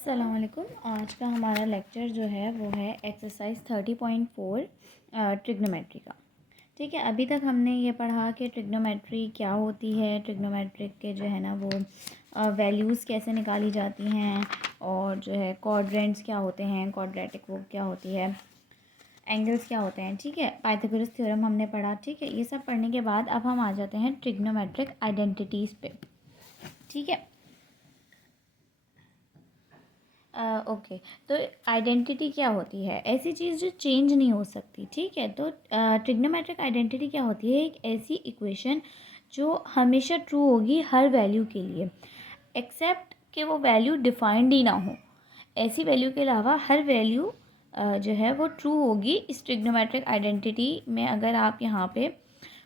अस्सलाम वालेकुम। आज का हमारा लेक्चर जो है वो है एक्सरसाइज 30.4 ट्रिग्नोमेट्री का। ठीक है, अभी तक हमने ये पढ़ा कि ट्रिग्नोमेट्री क्या होती है, ट्रिग्नोमेट्रिक के जो है ना वो वैल्यूज़ कैसे निकाली जाती हैं, और जो है क्वाड्रेंट्स क्या होते हैं, क्वाड्रेटिक वो क्या होती है, एंगल्स क्या होते हैं। ठीक है, पाइथागोरस थ्योरम हमने पढ़ा। ठीक है, ये सब पढ़ने के बाद अब हम आ जाते हैं ट्रिग्नोमेट्रिक आइडेंटिटीज़ पे। ठीक है, ओके। तो आइडेंटिटी क्या होती है? ऐसी चीज़ जो चेंज नहीं हो सकती। ठीक है, तो ट्रिग्नोमेट्रिक आइडेंटिटी क्या होती है? एक ऐसी इक्वेशन जो हमेशा ट्रू होगी हर वैल्यू के लिए, एक्सेप्ट कि वो वैल्यू डिफाइंड ही ना हो। ऐसी वैल्यू के अलावा हर वैल्यू जो है वो ट्रू होगी। इस ट्रिग्नोमेट्रिक आइडेंटिटी में अगर आप यहाँ पे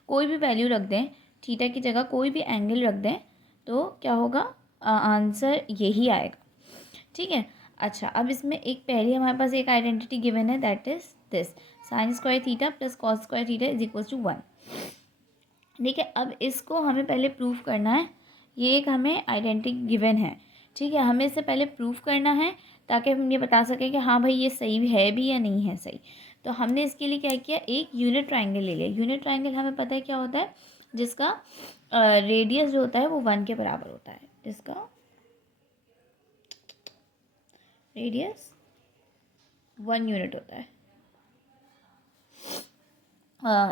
कोई भी वैल्यू रख दें, थीटा की जगह कोई भी एंगल रख दें, तो क्या होगा? आंसर यही आएगा। ठीक है, अच्छा, अब इसमें एक पहली हमारे पास एक आइडेंटिटी गिवन है, that is this, sine square theta plus cos square theta is equal to 1। ठीक है, अब इसको हमें पहले प्रूफ करना है। ये एक हमें आइडेंटिटी गिवन है। ठीक है, हमें इससे पहले प्रूफ करना है ताकि हम ये बता सकें कि हाँ भाई ये सही है भी या नहीं है सही। तो हमने इसके लिए क्या किया, एक यूनिट ट्राइंगल ले लिया। यूनिट ट्राइंगल हमें पता है क्या होता है, जिसका रेडियस जो होता है वो 1 के बराबर होता है, जिसका रेडियस 1 यूनिट होता है।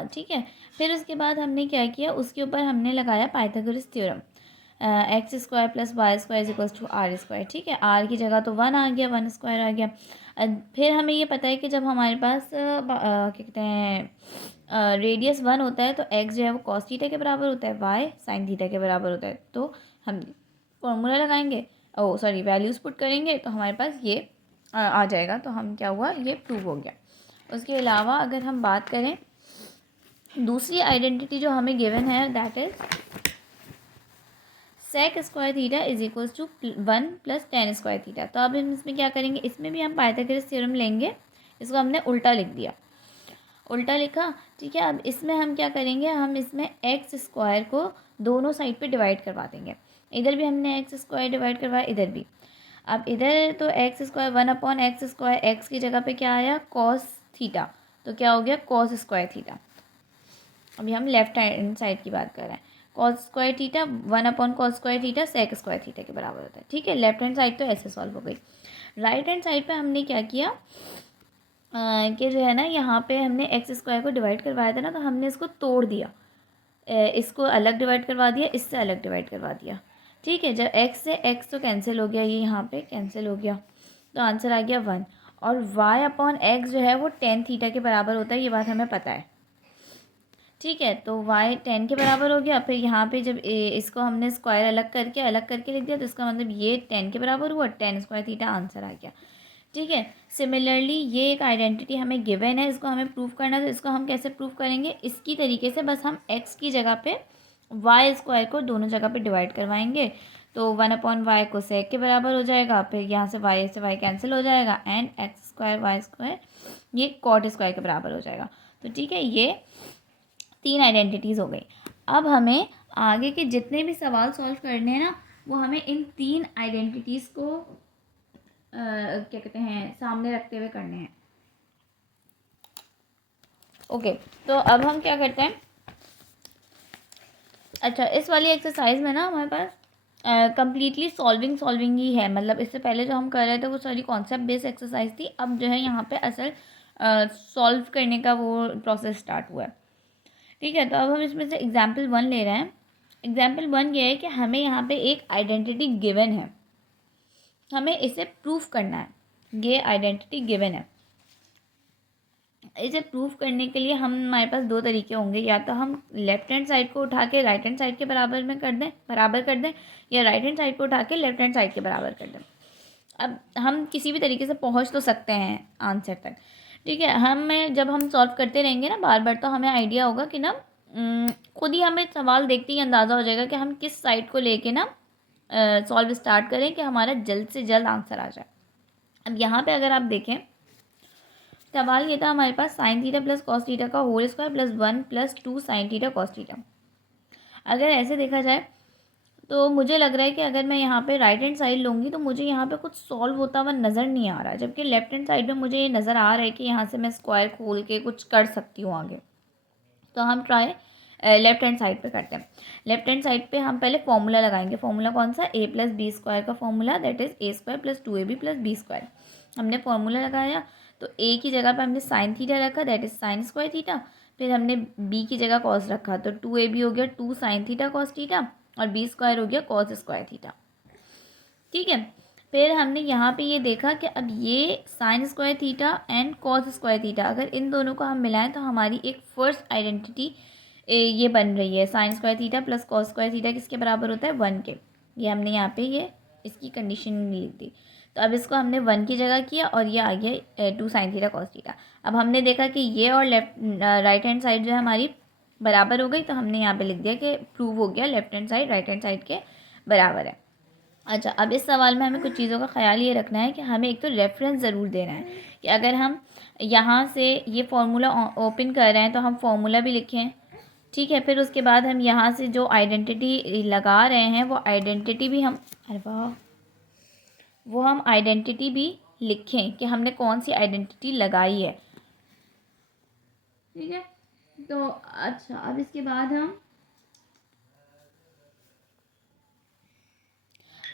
ठीक है, फिर उसके बाद हमने क्या किया, उसके ऊपर हमने लगाया Pythagoras theorem, x square plus y square equals to r square. ठीक है, आर की जगह तो 1 आ गया, 1 स्क्वायर आ गया। फिर हमें ये पता है कि जब हमारे पास क्या कहते हैं रेडियस 1 होता है तो एक्स जो है वो कॉस थीटा के बराबर होता है, वाई साइन थीटा के बराबर होता है। तो हम फॉर्मूला लगाएंगे, ओ सॉरी वैल्यूज़ पुट करेंगे, तो हमारे पास ये आ जाएगा। तो हम क्या हुआ, ये प्रूव हो गया। उसके अलावा अगर हम बात करें दूसरी आइडेंटिटी जो हमें गिवन है, that is sec square theta is equals to 1 plus tan square theta. तो अब हम इसमें क्या करेंगे, इसमें भी हम पाइथागोरस थ्योरम लेंगे। इसको हमने उल्टा लिख दिया, उल्टा लिखा। ठीक है, अब इसमें हम क्या करेंगे, हम इसमें एक्स स्क्वायर को दोनों साइड पे डिवाइड करवा देंगे। इधर भी हमने एक्स स्क्वायर डिवाइड करवाया, इधर भी। अब इधर तो x square 1 upon x square, x की जगह पे क्या आया, कॉस थीटा, तो क्या हो गया, कॉस स्क्वायर थीटा। अभी हम लेफ्ट हैंड साइड की बात कर रहे हैं। Cos square theta 1 upon cos square theta sec square theta के बराबर होता है। ठीक है, लेफ्ट हैंड साइड तो ऐसे सॉल्व हो गई। राइट हैंड साइड पे हमने क्या किया कि जो है ना, यहाँ पे हमने एक्स स्क्वायर को डिवाइड करवाया था ना, तो हमने इसको तोड़ दिया, इसको अलग डिवाइड करवा दिया, इससे अलग डिवाइड करवा दिया। ठीक है, जब एक्स से एक्स तो कैंसिल हो गया, ये यहाँ पे कैंसिल हो गया, तो आंसर आ गया 1। और वाई अपॉन एक्स जो है वो टेन थीटा के बराबर होता है, ये बात हमें पता है। ठीक है, तो y 10 के बराबर हो गया। फिर यहाँ पे जब इसको हमने स्क्वायर अलग करके लिख दिया, तो इसका मतलब ये 10 के बराबर हुआ, 10 स्क्वायर थीटा आंसर आ गया। ठीक है, सिमिलरली ये एक आइडेंटिटी हमें गिवन है, इसको हमें प्रूफ करना है। तो इसको हम कैसे प्रूफ करेंगे, इसकी तरीके से, बस हम x की जगह पे वाई स्क्वायर को दोनों जगह पे डिवाइड करवाएंगे। तो 1 अपॉन वाई को सेक के बराबर हो जाएगा, फिर यहाँ से वाई कैंसिल हो जाएगा, and x square y square ये कॉट स्क्वायर के बराबर हो जाएगा। तो ठीक है, ये 3 आइडेंटिटीज़ हो गई। अब हमें आगे के जितने भी सवाल सॉल्व करने हैं ना, वो हमें इन 3 आइडेंटिटीज़ को क्या कहते हैं, सामने रखते हुए करने हैं। ओके, तो अब हम क्या करते हैं, अच्छा इस वाली एक्सरसाइज में ना हमारे पास कम्प्लीटली सॉल्विंग ही है। मतलब इससे पहले जो हम कर रहे थे वो सारी कॉन्सेप्ट बेस्ड एक्सरसाइज थी, अब जो है यहाँ पे असल सॉल्व करने का वो प्रोसेस स्टार्ट हुआ है। ठीक है, तो अब हम इसमें से एग्जाम्पल 1 ले रहे हैं। एग्जाम्पल 1 ये है कि हमें यहाँ पे एक आइडेंटिटी गिवन है, हमें इसे प्रूफ करना है। ये आइडेंटिटी गिवन है, इसे प्रूफ करने के लिए हमारे पास 2 तरीके होंगे, या तो हम लेफ्ट हैंड साइड को उठा के राइट हैंड साइड के बराबर कर दें, या राइट हैंड साइड को उठा के लेफ्ट हैंड साइड के बराबर कर दें। अब हम किसी भी तरीके से पहुँच तो सकते हैं आंसर तक। ठीक है, जब हम सॉल्व करते रहेंगे ना बार बार, तो हमें आइडिया होगा कि ना खुद ही हमें सवाल देखते ही अंदाज़ा हो जाएगा कि हम किस साइड को लेके ना सॉल्व स्टार्ट करें कि हमारा जल्द से जल्द आंसर आ जाए। अब यहाँ पे अगर आप देखें, सवाल ये था हमारे पास sine theta plus cos theta का whole square plus 1 plus 2 sine theta cos theta. अगर ऐसे देखा जाए तो मुझे लग रहा है कि अगर मैं यहाँ पे राइट हैंड साइड लूँगी तो मुझे यहाँ पे कुछ सॉल्व होता हुआ नज़र नहीं आ रहा, जबकि लेफ्ट हैंड साइड में मुझे ये नज़र आ रहा है कि यहाँ से मैं स्क्वायर खोल के कुछ कर सकती हूँ आगे। तो हम ट्राई लेफ्ट हैंड साइड पे करते हैं। लेफ्ट हैंड साइड पे हम पहले फॉर्मूला लगाएंगे। फॉर्मूला कौन सा? ए प्लस बी स्क्वायर का formula, that is a square plus 2ab plus b square. हमने फॉर्मूला लगाया तो ए की जगह पे हमने साइन थीटा रखा, that is sine square theta. फिर हमने बी की जगह कॉस रखा तो 2ab हो गया 2 साइन थीटा कॉस थीटा, और बी स्क्वायर हो गया कॉस स्क्वायर थीटा। ठीक है, फिर हमने यहाँ पे ये देखा कि अब ये sign square theta and cos square theta, अगर इन दोनों को हम मिलाएं तो हमारी एक फर्स्ट आइडेंटिटी ये बन रही है। Sine square theta plus cos square theta किसके बराबर होता है? 1 के। ये हमने यहाँ पे ये इसकी कंडीशन लिख दी। तो अब इसको हमने 1 की जगह किया और ये आ गया 2 साइन थीटा कॉस थीटा। अब हमने देखा कि ये और राइट हैंड साइड जो है हमारी बराबर हो गई, तो हमने यहाँ पे लिख दिया कि प्रूव हो गया left hand side right hand side के बराबर है। अच्छा, अब इस सवाल में हमें कुछ चीज़ों का ख्याल ये रखना है कि हमें एक तो रेफरेंस ज़रूर देना है कि अगर हम यहाँ से ये फार्मूला ओपन कर रहे हैं तो हम फार्मूला भी लिखें। ठीक है, फिर उसके बाद हम यहाँ से जो आइडेंटिटी लगा रहे हैं वो आइडेंटिटी भी हम आइडेंटिटी भी लिखें कि हमने कौन सी आइडेंटिटी लगाई है। ठीक है, तो अच्छा, अब इसके बाद हम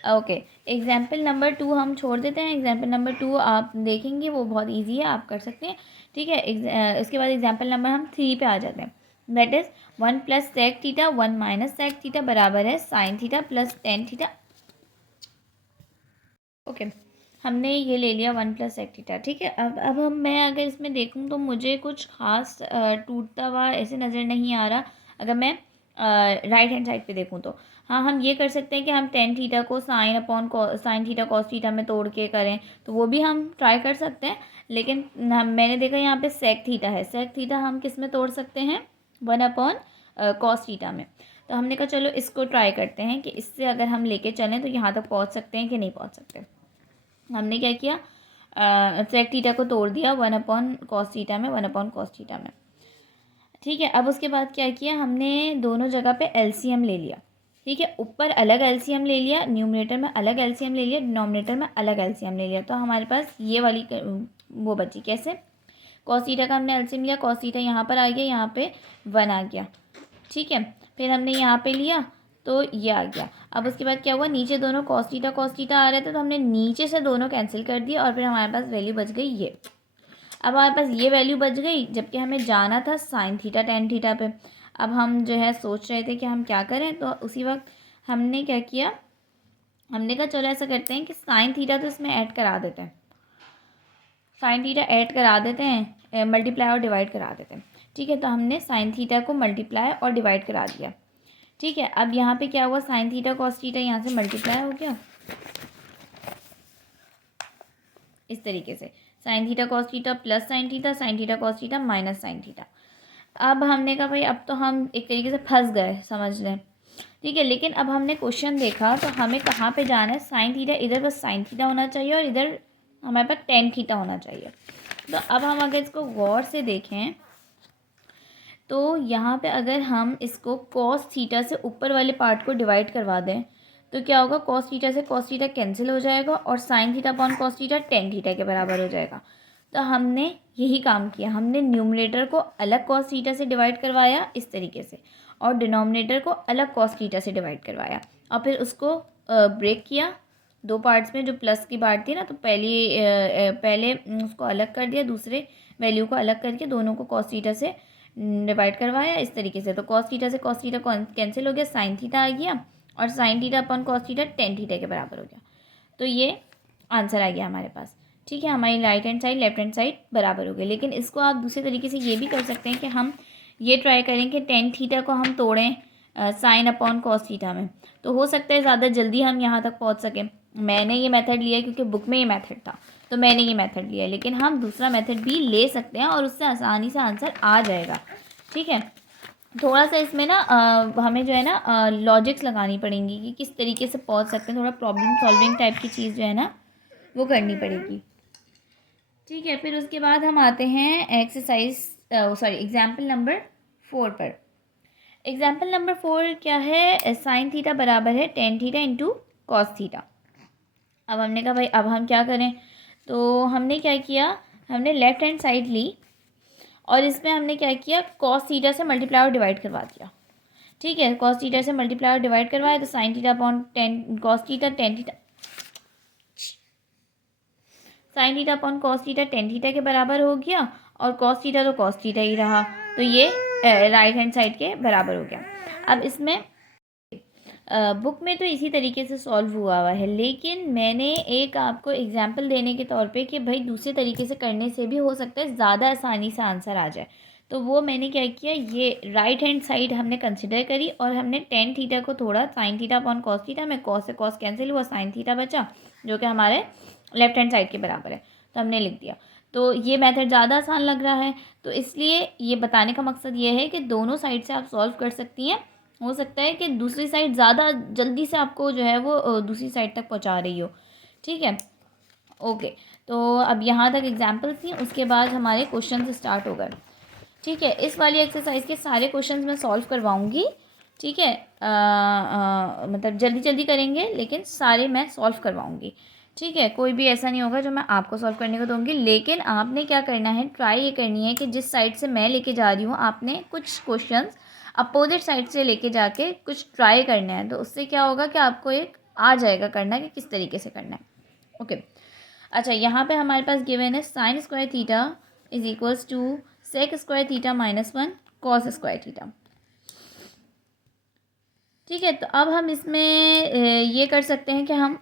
ओके, एग्जाम्पल नंबर 2 हम छोड़ देते हैं। एग्जाम्पल नंबर 2 आप देखेंगे, वो बहुत इजी है, आप कर सकते हैं। ठीक है, इसके बाद एग्जाम्पल नंबर हम 3 पे आ जाते हैं। That is 1 plus sec theta 1 minus sec theta बराबर है sine theta plus tan theta. Okay, हमने ये ले लिया 1 प्लस सेक थीटा। ठीक है, अब मैं अगर इसमें देखूँ तो मुझे कुछ खास टूटता हुआ ऐसे नज़र नहीं आ रहा। अगर मैं राइट हैंड साइड पे देखूँ तो हाँ, हम ये कर सकते हैं कि हम टेन थीटा को साइन थीटा कॉस थीटा में तोड़ के करें, तो वो भी हम ट्राई कर सकते हैं। लेकिन मैंने देखा यहाँ पे सेक थीटा है, सेक थीटा हम किस में तोड़ सकते हैं? 1 कॉस थीटा में। तो हमने कहा चलो इसको ट्राई करते हैं कि इससे अगर हम लेके चलें तो यहाँ तक पहुँच सकते हैं कि नहीं पहुँच सकते। हमने क्या किया? सेक थीटा को तोड़ दिया 1/cos थीटा में, 1/cos थीटा में। ठीक है, अब उसके बाद क्या किया? हमने दोनों जगह पे एलसीएम ले लिया। ठीक है, ऊपर अलग एलसीएम ले लिया, न्यूमरेटर में अलग एलसीएम ले लिया, डिनोमिनेटर में अलग एलसीएम ले लिया। तो हमारे पास ये वाली वो बची। कैसे? कॉस थीटा का हमने एलसीएम लिया, कॉस थीटा यहाँ पर आ गया, यहाँ पे 1 आ गया। ठीक है, फिर हमने यहाँ पे लिया तो ये आ गया। अब उसके बाद क्या हुआ? नीचे दोनों कॉस थीटा आ रहे थे तो हमने नीचे से दोनों कैंसिल कर दिया और फिर हमारे पास वैल्यू बच गई ये। अब हमारे पास ये वैल्यू बच गई, जबकि हमें जाना था साइन थीटा टेन थीटा पे। अब हम जो है सोच रहे थे कि हम क्या करें, तो उसी वक्त हमने क्या किया? हमने कहा चलो ऐसा करते हैं कि साइन थीटा तो इसमें ऐड करा देते हैं, साइन थीटा ऐड करा देते हैं, मल्टीप्लाई और डिवाइड करा देते हैं। ठीक है, तो हमने साइन थीटा को मल्टीप्लाई और डिवाइड करा दिया। ठीक है, अब यहाँ पे क्या हुआ? साइन थीटा कॉस थीटा यहाँ से मल्टीप्लाई हो गया इस तरीके से, sign theta cos theta plus sign theta cos theta minus sine theta. अब हमने कहा भाई अब तो हम एक तरीके से फंस गए, समझ लें। ठीक है, लेकिन अब हमने क्वेश्चन देखा तो हमें कहाँ पे जाना है? साइन थीटा इधर बस साइन थीटा होना चाहिए और इधर हमारे पास टेन थीटा होना चाहिए। तो अब हम अगर इसको गौर से देखें तो यहाँ पे अगर हम इसको कॉस थीटा से ऊपर वाले पार्ट को डिवाइड करवा दें तो क्या होगा? कॉस थीटा से कॉस थीटा कैंसिल हो जाएगा और sine theta upon cos theta tan theta के बराबर हो जाएगा। तो हमने यही काम किया, हमने न्यूमरेटर को अलग कॉस थीटा से डिवाइड करवाया इस तरीके से, और डिनोमिनेटर को अलग कॉस थीटा से डिवाइड करवाया, और फिर उसको ब्रेक किया दो पार्ट्स में। जो प्लस की पार्ट थी ना, तो पहले उसको अलग कर दिया, दूसरे वैल्यू को अलग करके दोनों को कॉस थीटा से डिवाइड करवाया इस तरीके से। तो कॉस थीटा से कॉस थीटा कैंसिल हो गया, साइन थीटा आ गया, और sine theta upon cos theta tan theta के बराबर हो गया। तो ये आंसर आ गया हमारे पास। ठीक है, हमारी right hand side left hand side बराबर हो गई। लेकिन इसको आप दूसरे तरीके से ये भी कर सकते हैं कि हम ये ट्राई करें कि टेन थीटा को हम तोड़ें साइन अपॉन कॉस थीटा में, तो हो सकता है ज़्यादा जल्दी हम यहाँ तक पहुँच सकें। मैंने ये मेथड लिया क्योंकि बुक में ये मेथड था, तो मैंने ये मेथड लिया, लेकिन हम दूसरा मेथड भी ले सकते हैं और उससे आसानी से आंसर आ जाएगा। ठीक है, थोड़ा सा इसमें ना हमें जो है ना लॉजिक्स लगानी पड़ेंगी कि किस तरीके से पहुंच सकते हैं, थोड़ा प्रॉब्लम सॉल्विंग टाइप की चीज़ जो है ना वो करनी पड़ेगी। ठीक है, फिर उसके बाद हम आते हैं एग्जाम्पल नंबर 4 पर। एग्जाम्पल नंबर 4 क्या है, साइन थीटा बराबर है tan theta into cos theta. अब हमने कहा भाई अब हम क्या करें, तो हमने क्या किया, हमने लेफ्ट हैंड साइड ली और इसमें हमने क्या किया, कॉस थीटा से मल्टीप्लाई और डिवाइड करवा दिया। ठीक है, कॉस थीटा से मल्टीप्लाई और डिवाइड करवाया तो sine theta upon ten cos theta, tan theta sine theta upon cos theta tan theta के बराबर हो गया और कॉस थीटा तो कॉस थीटा ही रहा, तो ये राइट हैंड साइड के बराबर हो गया। अब इसमें बुक में तो इसी तरीके से सॉल्व हुआ है, लेकिन मैंने एक आपको एग्जांपल देने के तौर पे कि भाई दूसरे तरीके से करने से भी हो सकता है ज़्यादा आसानी से आंसर आ जाए, तो वो मैंने क्या किया, ये राइट हैंड साइड हमने कंसिडर करी और हमने टेन थीटा को थोड़ा sine theta upon cos theta में कॉस से कॉस कैंसिल हुआ, साइन थीटा बचा जो कि हमारे लेफ्ट हैंड साइड के बराबर है, तो हमने लिख दिया। तो ये मेथड ज़्यादा आसान लग रहा है, तो इसलिए ये बताने का मकसद ये है कि दोनों साइड से आप सॉल्व कर सकती हैं। हो सकता है कि दूसरी साइड ज़्यादा जल्दी से आपको जो है वो दूसरी साइड तक पहुंचा रही हो। ठीक है, ओके। तो अब यहाँ तक एग्जाम्पल थी, उसके बाद हमारे क्वेश्चन स्टार्ट हो गए। ठीक है, इस वाली एक्सरसाइज के सारे क्वेश्चंस मैं सॉल्व करवाऊँगी। ठीक है, मतलब जल्दी जल्दी करेंगे लेकिन सारे मैं सॉल्व करवाऊँगी। ठीक है, कोई भी ऐसा नहीं होगा जो मैं आपको सॉल्व करने को दूँगी, लेकिन आपने क्या करना है, ट्राई ये करनी है कि जिस साइड से मैं लेके जा रही हूँ आपने कुछ क्वेश्चंस अपोजिट साइड से लेके जाके कुछ ट्राई करना है, तो उससे क्या होगा कि आपको एक आ जाएगा करना कि किस तरीके से करना है। ओके, अच्छा यहाँ पे हमारे पास गिवन है sine square theta is equals to sec square theta minus one cos square theta. ठीक है, तो अब हम इसमें ये कर सकते हैं कि हम